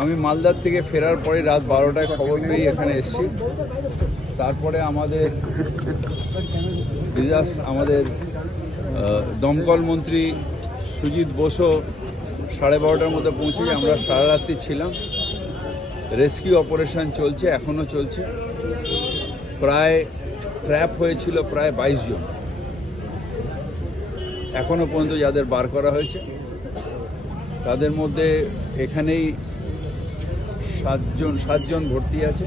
আমি মালদার থেকে ফেরার পরে রাত 12টায় খবর পেয়ে এখানে এসেছি। তারপরে আমাদের দমকল মন্ত্রী সুজিত বসু 12:30টার মধ্যে পৌঁছে আমরা সারা রাত্রি ছিলাম। রেস্কিউ অপারেশন চলছে, এখনও চলছে। প্রায় ট্র্যাপ হয়েছিল প্রায় 22 জন, এখনও পর্যন্ত যাদের বার করা হয়েছে তাদের মধ্যে এখানেই 7 জন ভর্তি আছে,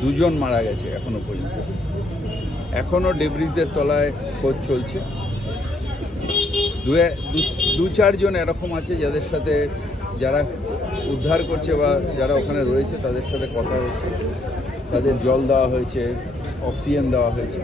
2 জন মারা গেছে এখনো পর্যন্ত। এখনও ডেব্রিজের তলায় খোঁজ চলছে। 2-4 জন এরকম আছে যাদের সাথে যারা উদ্ধার করছে বা যারা ওখানে রয়েছে তাদের সাথে কথা হচ্ছে, তাদের জল দেওয়া হয়েছে, অক্সিজেন দেওয়া হয়েছে।